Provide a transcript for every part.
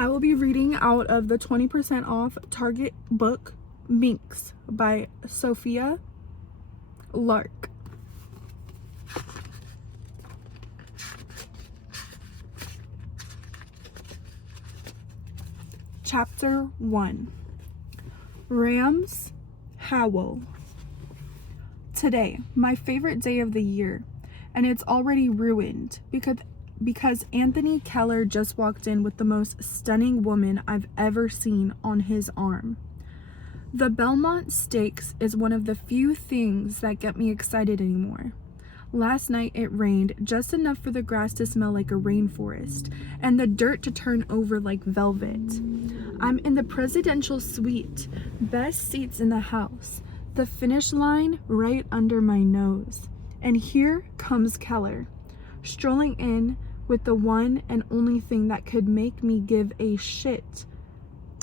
I will be reading out of the 20% off Target book, Minks by Sophie Lark. Chapter 1. Rams Howl. Today, my favorite day of the year, and it's already ruined because Anthony Keller just walked in with the most stunning woman I've ever seen on his arm. The Belmont Stakes is one of the few things that get me excited anymore. Last night it rained just enough for the grass to smell like a rainforest and the dirt to turn over like velvet. I'm in the presidential suite, best seats in the house, the finish line right under my nose. And here comes Keller, strolling in with the one and only thing that could make me give a shit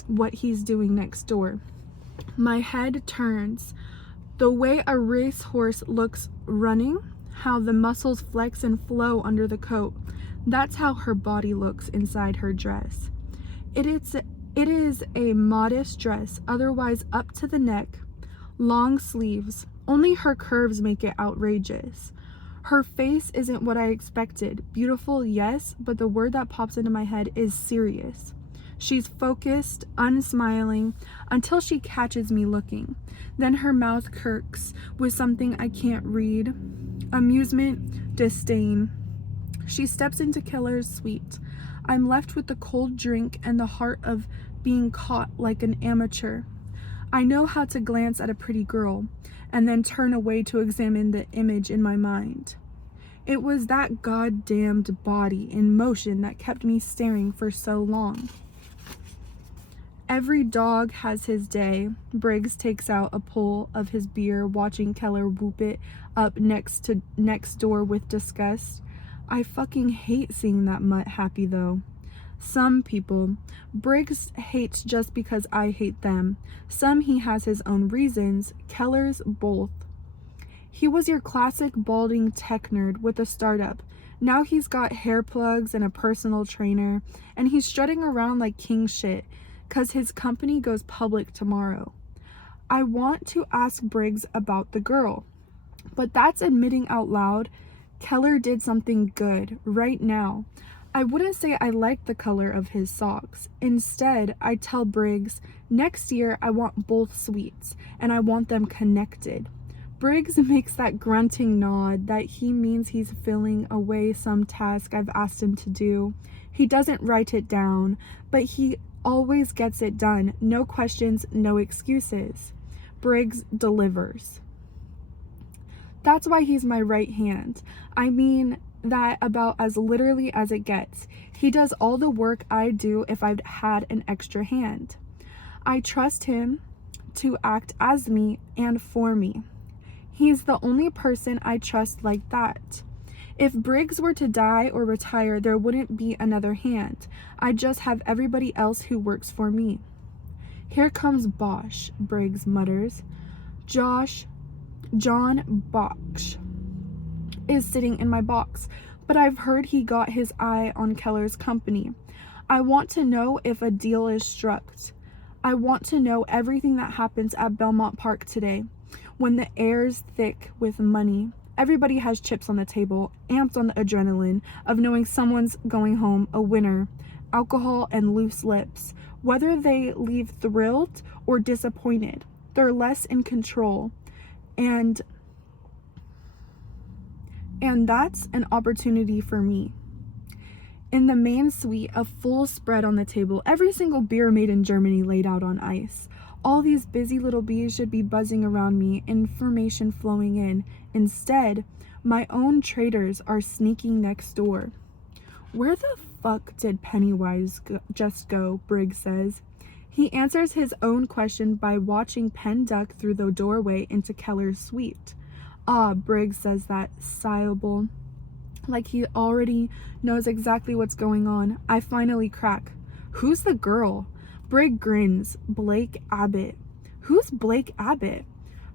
what he's doing next door. My head turns. The way a racehorse looks running, how the muscles flex and flow under the coat, that's how her body looks inside her dress. It is a modest dress, otherwise up to the neck, long sleeves. Only her curves make it outrageous. Her face isn't what I expected. Beautiful, yes, but the word that pops into my head is serious. She's focused, unsmiling, until she catches me looking. Then her mouth quirks with something I can't read. Amusement, disdain. She steps into Keller's suite. I'm left with the cold drink and the heart of being caught like an amateur. I know how to glance at a pretty girl and then turn away to examine the image in my mind. It was that goddamned body in motion that kept me staring for so long. Every dog has his day. Briggs takes out a pull of his beer, watching Keller whoop it up next door with disgust. I fucking hate seeing that mutt happy though. Some people, Briggs hates just because I hate them. Some he has his own reasons. Keller's both. He was your classic balding tech nerd with a startup. Now he's got hair plugs and a personal trainer, and he's strutting around like king shit, 'cause his company goes public tomorrow. I want to ask Briggs about the girl, but that's admitting out loud Keller did something good right now. I wouldn't say I like the color of his socks. Instead, I tell Briggs, next year I want both suites, and I want them connected. Briggs makes that grunting nod that he means he's filling away some task I've asked him to do. He doesn't write it down, but he always gets it done. No questions, no excuses. Briggs delivers. That's why he's my right hand. I mean that about as literally as it gets. He does all the work I do if I'd had an extra hand. I trust him to act as me and for me. He's the only person I trust like that. If Briggs were to die or retire, there wouldn't be another hand. I'd just have everybody else who works for me. Here comes Bosch, Briggs mutters. John Bosch is sitting in my box, but I've heard he got his eye on Keller's company. I want to know if a deal is struck. I want to know everything that happens at Belmont Park today, when the air's thick with money. Everybody has chips on the table, amped on the adrenaline of knowing someone's going home a winner, alcohol and loose lips. Whether they leave thrilled or disappointed, they're less in control. And that's an opportunity for me. In the main suite, a full spread on the table, every single beer made in Germany laid out on ice. All these busy little bees should be buzzing around me, information flowing in. Instead, my own traders are sneaking next door. Where the fuck did Pennywise just go? Briggs says. He answers his own question by watching Penn duck through the doorway into Keller's suite. Ah, Briggs says that, sighable, like he already knows exactly what's going on. I finally crack. Who's the girl? Briggs grins. Blake Abbott. Who's Blake Abbott?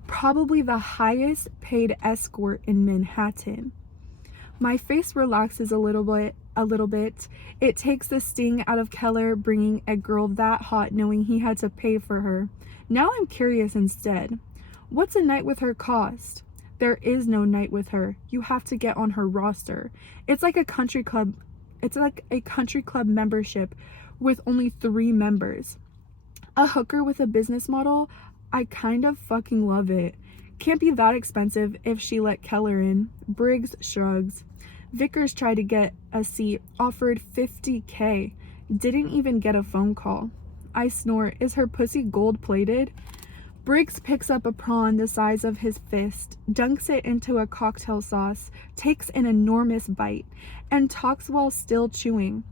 Probably the highest paid escort in Manhattan. My face relaxes a little bit a little bit. It takes the sting out of Keller bringing a girl that hot knowing he had to pay for her. Now I'm curious instead. What's a night with her cost? There is no night with her. You have to get on her roster. It's like a country club. It's like a country club membership with only 3 members. A hooker with a business model? I kind of fucking love it. Can't be that expensive if she let Keller in. Briggs shrugs. Vickers tried to get a seat, offered $50K. Didn't even get a phone call. I snort. Is her pussy gold-plated? Briggs picks up a prawn the size of his fist, dunks it into a cocktail sauce, takes an enormous bite, and talks while still chewing.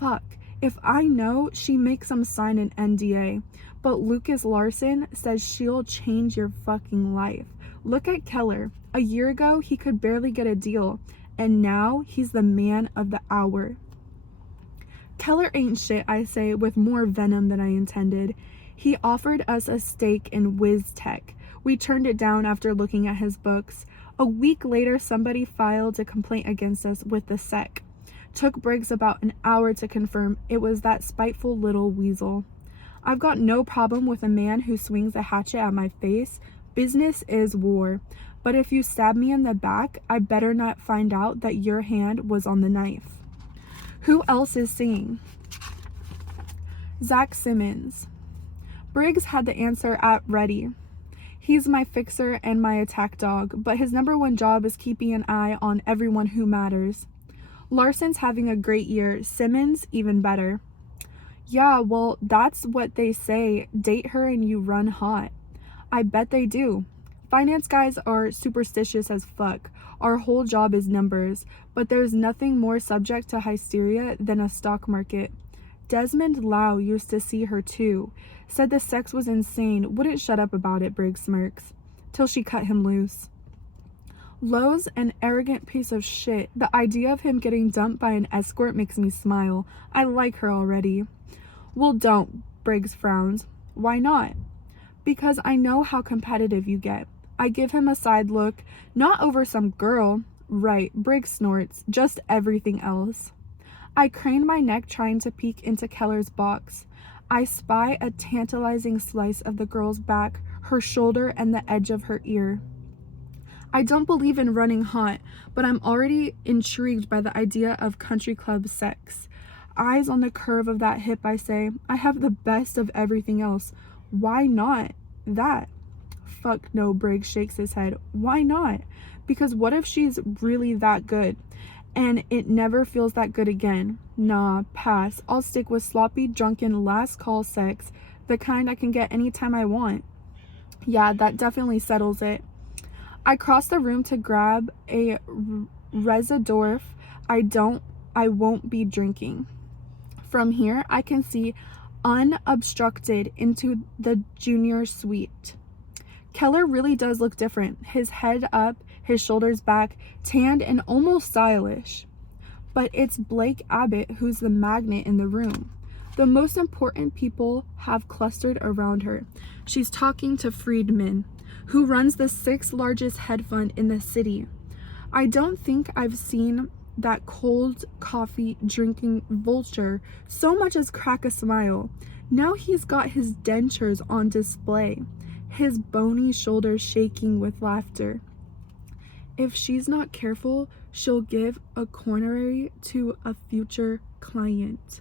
Fuck. If I know, she makes him sign an NDA. But Lucas Larson says she'll change your fucking life. Look at Keller. A year ago, he could barely get a deal. And now, he's the man of the hour. Keller ain't shit, I say, with more venom than I intended. He offered us a stake in Whiz Tech. We turned it down after looking at his books. A week later, somebody filed a complaint against us with the SEC. Took Briggs about an hour to confirm it was that spiteful little weasel. I've got no problem with a man who swings a hatchet at my face. Business is war. But if you stab me in the back, I better not find out that your hand was on the knife. Who else is singing? Zach Simmons. Briggs had the answer at ready. He's my fixer and my attack dog, but his #1 job is keeping an eye on everyone who matters. Larson's having a great year. Simmons, even better. Yeah, well, that's what they say. Date her and you run hot. I bet they do. Finance guys are superstitious as fuck. Our whole job is numbers, but there's nothing more subject to hysteria than a stock market. Desmond Lau used to see her too. Said the sex was insane. Wouldn't shut up about it, Briggs smirks. Till she cut him loose. Lowe's an arrogant piece of shit. The idea of him getting dumped by an escort makes me smile. I like her already. Well, don't, Briggs frowns. Why not? Because I know how competitive you get. I give him a side look. Not over some girl. Right, Briggs snorts. Just everything else. I crane my neck trying to peek into Keller's box. I spy a tantalizing slice of the girl's back, her shoulder, and the edge of her ear. I don't believe in running hot, but I'm already intrigued by the idea of country club sex. Eyes on the curve of that hip, I say, I have the best of everything else. Why not that? Fuck no, Briggs shakes his head. Why not? Because what if she's really that good? And it never feels that good again. Nah, pass. I'll stick with sloppy, drunken, last call sex, the kind I can get anytime I want. Yeah, that definitely settles it. I cross the room to grab a Resedorf. I won't be drinking. From here, I can see unobstructed into the junior suite. Keller really does look different. His head up, his shoulders back, tanned and almost stylish. But it's Blake Abbott who's the magnet in the room. The most important people have clustered around her. She's talking to Friedman, who runs the 6th largest hedge fund in the city. I don't think I've seen that cold coffee drinking vulture so much as crack a smile. Now he's got his dentures on display, his bony shoulders shaking with laughter. If she's not careful, she'll give a coronary to a future client.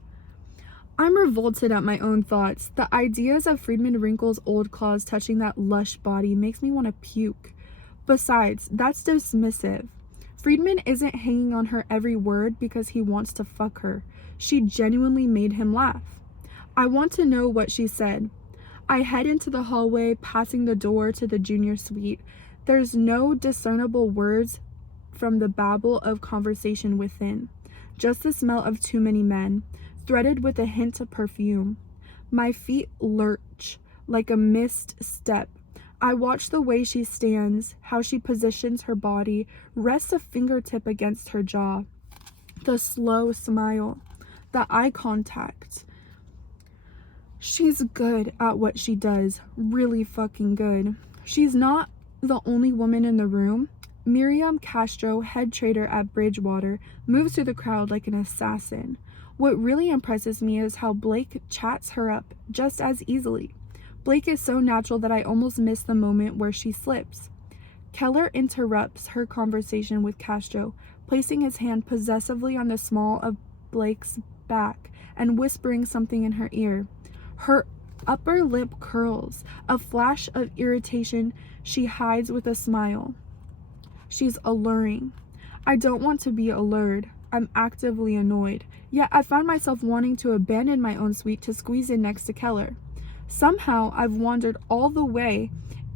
I'm revolted at my own thoughts. The ideas of Friedman Wrinkle's old claws touching that lush body makes me want to puke. Besides, that's dismissive. Friedman isn't hanging on her every word because he wants to fuck her. She genuinely made him laugh. I want to know what she said. I head into the hallway, passing the door to the junior suite. There's no discernible words from the babble of conversation within. Just the smell of too many men, threaded with a hint of perfume. My feet lurch like a missed step. I watch the way she stands, how she positions her body, rests a fingertip against her jaw. The slow smile, the eye contact. She's good at what she does, really fucking good. She's not the only woman in the room. Miriam Castro, head trader at Bridgewater, moves through the crowd like an assassin. What really impresses me is how Blake chats her up just as easily. Blake is so natural that I almost miss the moment where she slips. Keller interrupts her conversation with Castro, placing his hand possessively on the small of Blake's back and whispering something in her ear. Her upper lip curls, a flash of irritation she hides with a smile. She's alluring. I don't want to be allured. I'm actively annoyed. Yet I find myself wanting to abandon my own suite to squeeze in next to Keller. Somehow I've wandered all the way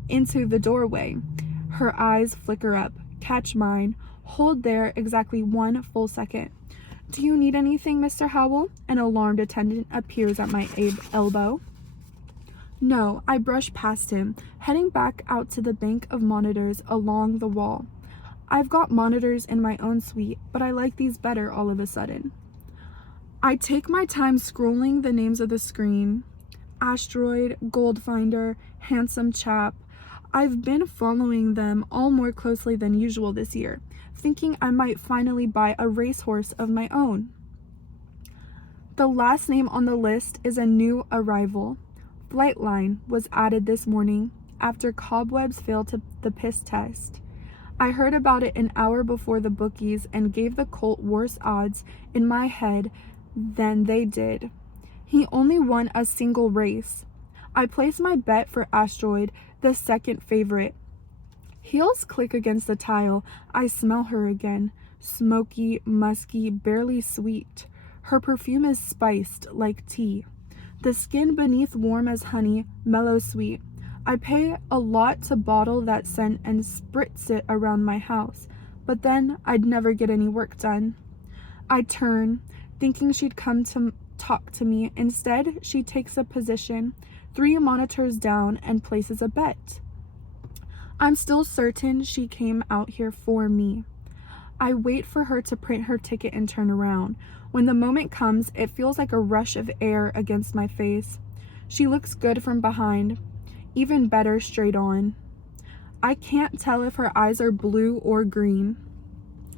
into the doorway. Her eyes flicker up, catch mine, hold there exactly 1 full second. Do you need anything, Mr. Howell? An alarmed attendant appears at my elbow. No, I brush past him, heading back out to the bank of monitors along the wall. I've got monitors in my own suite, but I like these better all of a sudden. I take my time scrolling the names of the screen. Asteroid, Goldfinder, Handsome Chap. I've been following them all more closely than usual this year, thinking I might finally buy a racehorse of my own. The last name on the list is a new arrival. Flightline was added this morning after Cobwebs failed the piss test. I heard about it an hour before the bookies and gave the colt worse odds in my head than they did. He only won a single race. I placed my bet for Asteroid, the second favorite. Heels click against the tile. I smell her again. Smoky, musky, barely sweet. Her perfume is spiced like tea. The skin beneath warm as honey, mellow sweet. I pay a lot to bottle that scent and spritz it around my house, but then I'd never get any work done. I turn, thinking she'd come to talk to me. Instead, she takes a position, 3 monitors down, and places a bet. I'm still certain she came out here for me. I wait for her to print her ticket and turn around. When the moment comes, it feels like a rush of air against my face. She looks good from behind, even better straight on. I can't tell if her eyes are blue or green.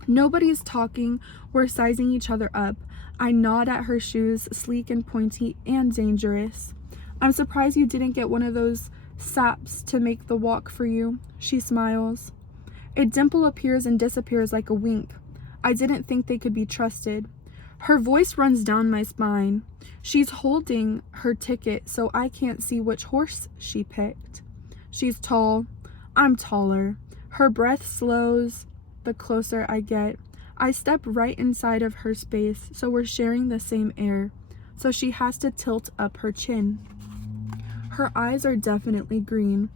Nobody's talking, we're sizing each other up. I nod at her shoes, sleek and pointy and dangerous. I'm surprised you didn't get one of those saps to make the walk for you. She smiles. A dimple appears and disappears like a wink. I didn't think they could be trusted. Her voice runs down my spine. She's holding her ticket so I can't see which horse she picked. She's tall. I'm taller. Her breath slows the closer I get. I step right inside of her space, so we're sharing the same air. So she has to tilt up her chin. Her eyes are definitely green.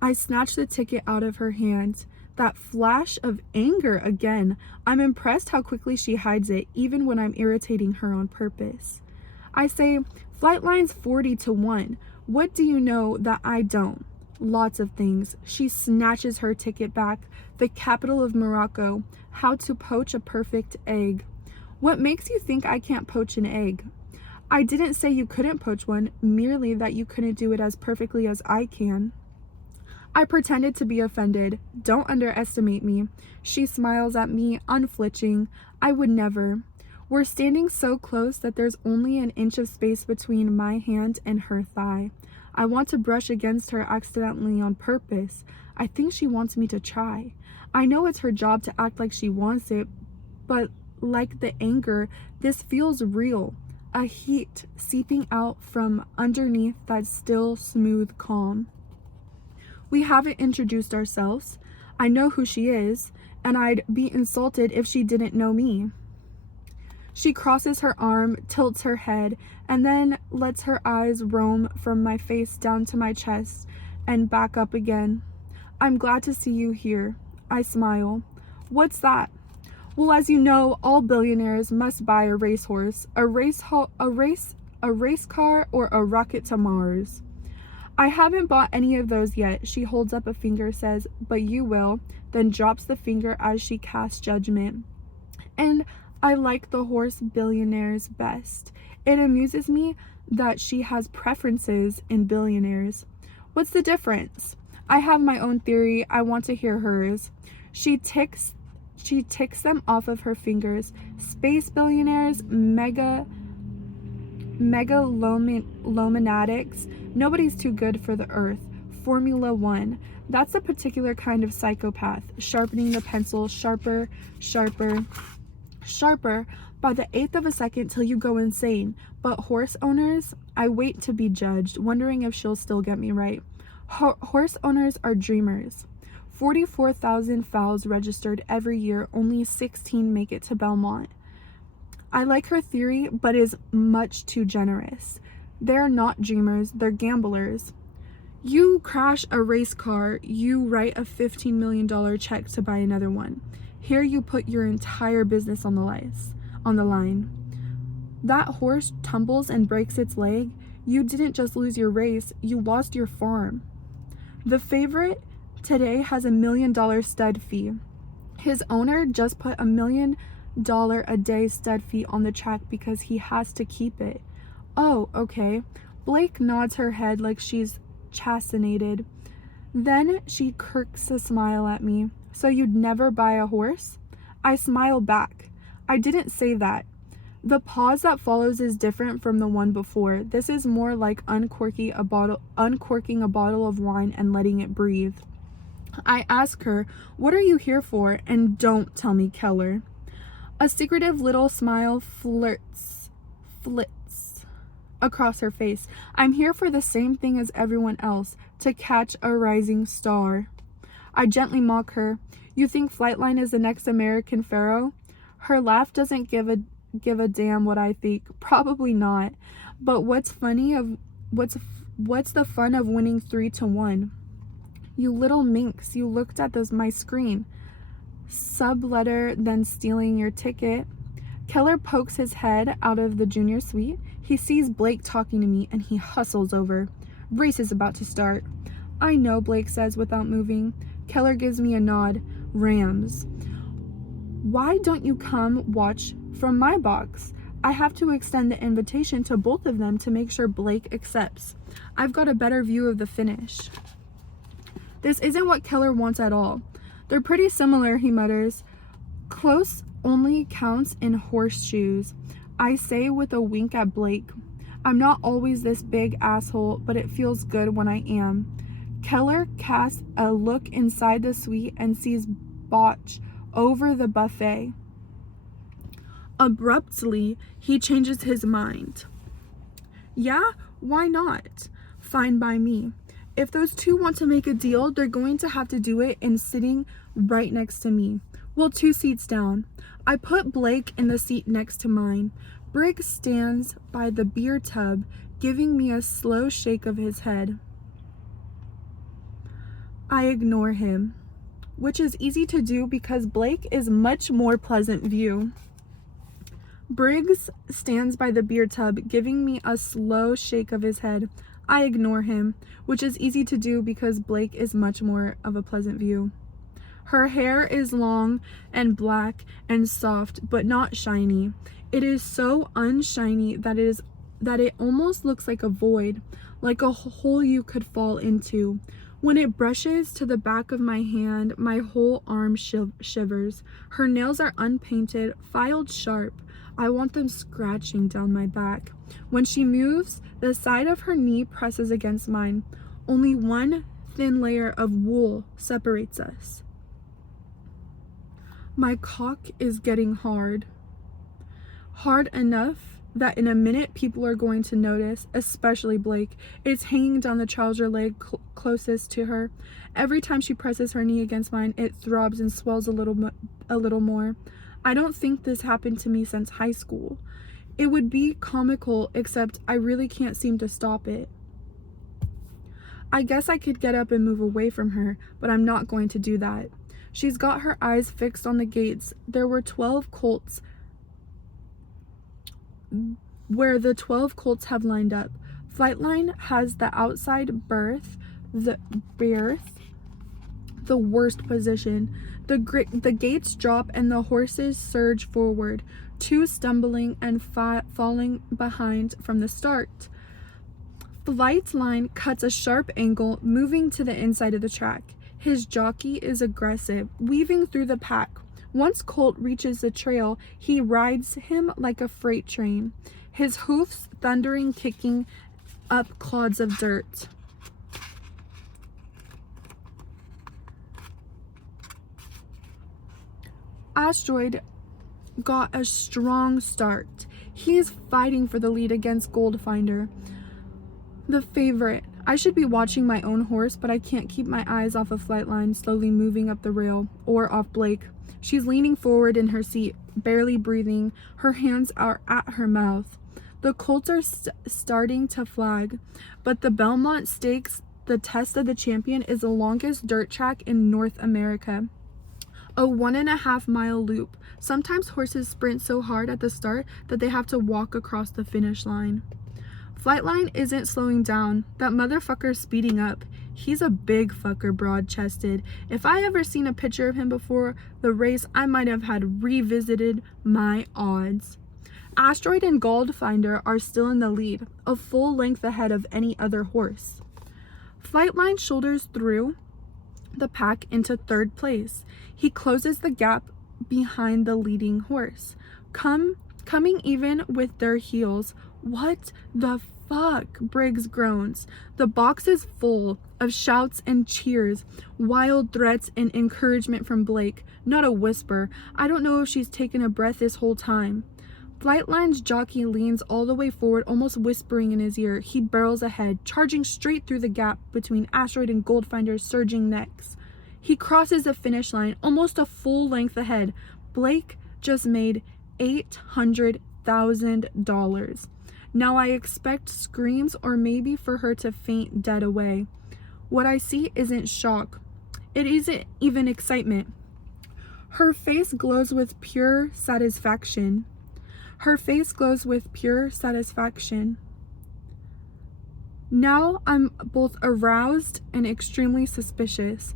I snatch the ticket out of her hand. That flash of anger again. I'm impressed how quickly she hides it, even when I'm irritating her on purpose. I say, Flightline's 40-1. What do you know that I don't? Lots of things. She snatches her ticket back. The capital of Morocco. How to poach a perfect egg. What makes you think I can't poach an egg? I didn't say you couldn't poach one, merely that you couldn't do it as perfectly as I can. I pretended to be offended. Don't underestimate me. She smiles at me, unflinching. I would never. We're standing so close that there's only an inch of space between my hand and her thigh. I want to brush against her accidentally on purpose. I think she wants me to try. I know it's her job to act like she wants it, but like the anger, this feels real. A heat seeping out from underneath that still, smooth calm. We haven't introduced ourselves. I know who she is, and I'd be insulted if she didn't know me. She crosses her arm, tilts her head, and then lets her eyes roam from my face down to my chest and back up again. I'm glad to see you here. I smile. What's that? Well, as you know, all billionaires must buy a racehorse, a race car, or a rocket to Mars. I haven't bought any of those yet. She holds up a finger, says, but you will, then drops the finger as she casts judgment. And I like the horse billionaires best. It amuses me that she has preferences in billionaires. What's the difference? I have my own theory. I want to hear hers. She ticks them off of her fingers. Space billionaires, megalomaniacs. Nobody's too good for the earth. Formula One. That's a particular kind of psychopath, sharpening the pencil sharper, sharper, sharper by the eighth of a second till you go insane. But horse owners, I wait to be judged, wondering if she'll still get me right. Horse owners are dreamers. 44,000 fowls registered every year, only 16 make it to Belmont. I like her theory, but is much too generous. They're not dreamers, they're gamblers. You crash a race car, you write a $15 million check to buy another one. Here you put your entire business on the line. That horse tumbles and breaks its leg. You didn't just lose your race, you lost your farm. The favorite today has $1 million stud fee. His owner just put $1 million a day stud fee on the track because he has to keep it. Oh, okay. Blake nods her head like she's chastinated. Then she quirks a smile at me. So you'd never buy a horse? I smile back. I didn't say that. The pause that follows is different from the one before. This is more like uncorking a bottle of wine and letting it breathe. I ask her, what are you here for? And don't tell me Keller. A secretive little smile flits across her face. I'm here for the same thing as everyone else, to catch a rising star. I gently mock her. You think Flightline is the next American Pharaoh? Her laugh doesn't give a damn what I think. Probably not. But what's the fun of winning 3-1? You little minx, you looked at my screen. Subletter, then stealing your ticket. Keller pokes his head out of the junior suite. He sees Blake talking to me and he hustles over. Race is about to start. I know, Blake says without moving. Keller gives me a nod. Rams. Why don't you come watch from my box? I have to extend the invitation to both of them to make sure Blake accepts. I've got a better view of the finish. This isn't what Keller wants at all. They're pretty similar, he mutters. Close only counts in horseshoes. I say with a wink at Blake. I'm not always this big asshole, but it feels good when I am. Keller casts a look inside the suite and sees Botch over the buffet. Abruptly, he changes his mind. Yeah, why not? Fine by me. If those two want to make a deal, they're going to have to do it in sitting right next to me. Well, 2 seats down. I put Blake in the seat next to mine. Briggs stands by the beer tub, giving me a slow shake of his head. I ignore him, which is easy to do because Blake is much more pleasant view. Briggs stands by the beer tub, giving me a slow shake of his head. I ignore him, which is easy to do because Blake is much more of a pleasant view. Her hair is long and black and soft, but not shiny. It is so unshiny that it almost looks like a void, like a hole you could fall into. When it brushes to the back of my hand, my whole arm shivers. Her nails are unpainted, filed sharp. I want them scratching down my back. When she moves, the side of her knee presses against mine. Only one thin layer of wool separates us. My cock is getting hard. Hard enough that in a minute people are going to notice, especially Blake. It's hanging down the trouser leg closest to her. Every time she presses her knee against mine, it throbs and swells a little more. I don't think this happened to me since high school. It would be comical, except I really can't seem to stop it. I guess I could get up and move away from her, but I'm not going to do that. She's got her eyes fixed on the gates. There were 12 colts where the 12 colts have lined up. Flightline has the outside berth, the worst position. The gates drop and the horses surge forward, 2 stumbling and falling behind from the start. Flightline cuts a sharp angle, moving to the inside of the track. His jockey is aggressive, weaving through the pack. Once Colt reaches the trail, he rides him like a freight train, his hoofs thundering, kicking up clods of dirt. Asteroid got a strong start. He's fighting for the lead against Goldfinder, the favorite. I should be watching my own horse, but I can't keep my eyes off of Flightline slowly moving up the rail, or off Blake. She's leaning forward in her seat, barely breathing. Her hands are at her mouth. The colts are starting to flag, but the Belmont Stakes, the test of the champion, is the longest dirt track in North America. A 1.5 mile loop. Sometimes horses sprint so hard at the start that they have to walk across the finish line. Flightline isn't slowing down. That motherfucker's speeding up. He's a big fucker, broad-chested. If I ever seen a picture of him before the race, I might have had revisited my odds. Asteroid and Goldfinder are still in the lead, a full length ahead of any other horse. Flightline shoulders through the pack into third place. He closes the gap behind the leading horse, coming even with their heels. What the fuck? Briggs groans. The box is full of shouts and cheers, wild threats and encouragement from Blake. Not a whisper. I don't know if she's taken a breath this whole time. Flightline's jockey leans all the way forward, almost whispering in his ear. He barrels ahead, charging straight through the gap between Asteroid and Goldfinder's surging necks. He crosses the finish line, almost a full length ahead. Blake just made $800,000. Now I expect screams or maybe for her to faint dead away. What I see isn't shock. It isn't even excitement. Her face glows with pure satisfaction. Her face glows with pure satisfaction. Now I'm both aroused and extremely suspicious.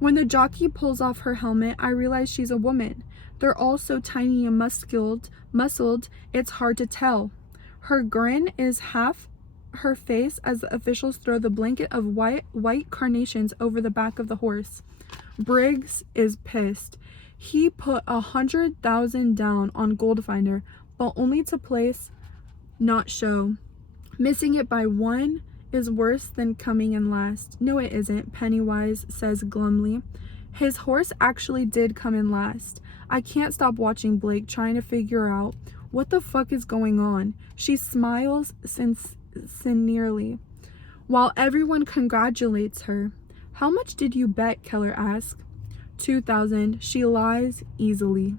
When the jockey pulls off her helmet, I realize she's a woman. They're all so tiny and muscled, it's hard to tell. Her grin is half her face as the officials throw the blanket of white carnations over the back of the horse. Briggs is pissed. He put $100,000 down on Goldfinder, but only to place, not show. Missing it by one is worse than coming in last. No, it isn't, Pennywise says glumly. His horse actually did come in last. I can't stop watching Blake, trying to figure out what the fuck is going on. She smiles sincerely, while everyone congratulates her. How much did you bet? Keller asks. 2,000. She lies easily.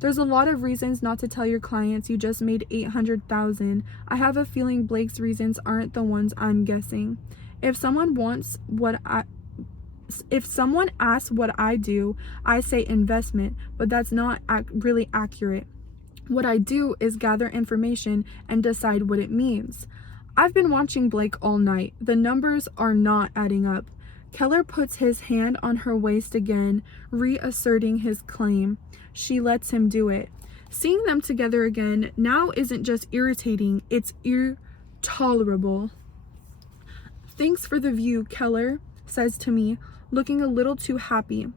There's a lot of reasons not to tell your clients you just made 800,000. I have a feeling Blake's reasons aren't the ones I'm guessing. If someone asks what I do, I say investment, but that's not really accurate. What I do is gather information and decide what it means. I've been watching Blake all night. The numbers are not adding up. Keller puts his hand on her waist again, reasserting his claim. She lets him do it. Seeing them together again now isn't just irritating, it's intolerable. Thanks for the view, Keller says to me, looking a little too happy.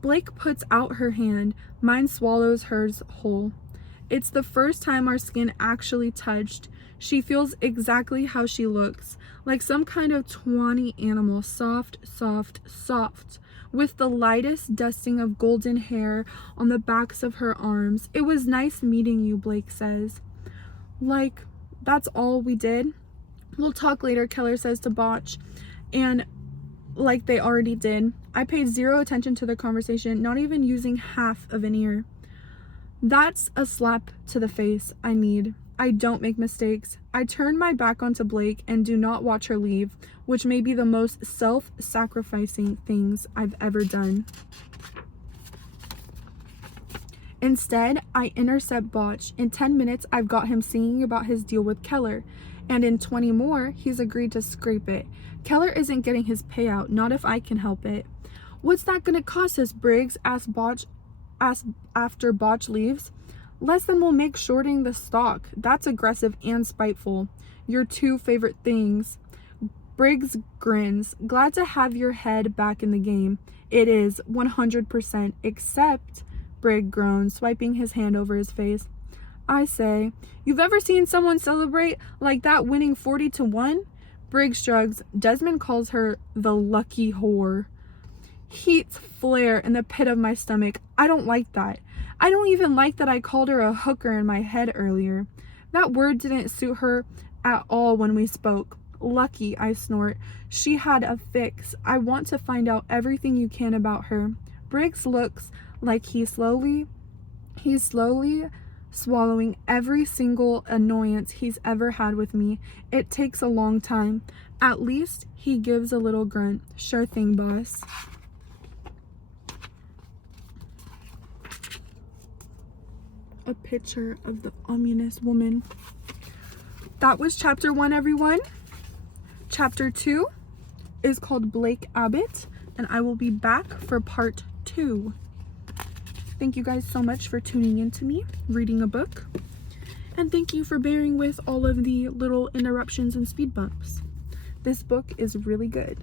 Blake puts out her hand. Mine swallows hers whole. It's the first time our skin actually touched. She feels exactly how she looks, like some kind of tawny animal, soft, with the lightest dusting of golden hair on the backs of her arms. It was nice meeting you, Blake says. Like, that's all we did? We'll talk later, Keller says to Botch, and like they already did. I paid zero attention to the conversation, not even using half of an ear. That's a slap to the face I need. I don't make mistakes. I turn my back onto Blake and do not watch her leave, which may be the most self-sacrificing things I've ever done. Instead, I intercept Botch. In 10 minutes, I've got him singing about his deal with Keller, and in 20 more, he's agreed to scrape it. Keller isn't getting his payout, not if I can help it. What's that gonna cost us, Briggs? Asks after Botch leaves. Less than we'll make shorting the stock. That's aggressive and spiteful. Your two favorite things. Briggs grins. Glad to have your head back in the game. It is 100%, except, Briggs groans, swiping his hand over his face. I say, you've ever seen someone celebrate like that winning 40-1? Briggs shrugs. Desmond calls her the lucky whore. Heats flare in the pit of my stomach. I don't like that. I don't even like that I called her a hooker in my head earlier. That word didn't suit her at all when we spoke. Lucky, I snort. She had a fix. I want to find out everything you can about her. Briggs looks like he's slowly swallowing every single annoyance he's ever had with me. It takes a long time. At least he gives a little grunt. Sure thing, boss. A picture of the ominous woman. That was chapter 1, everyone. Chapter 2 is called Blake Abbott, and I will be back for part 2. Thank you guys so much for tuning in to me, reading a book. And thank you for bearing with all of the little interruptions and speed bumps. This book is really good.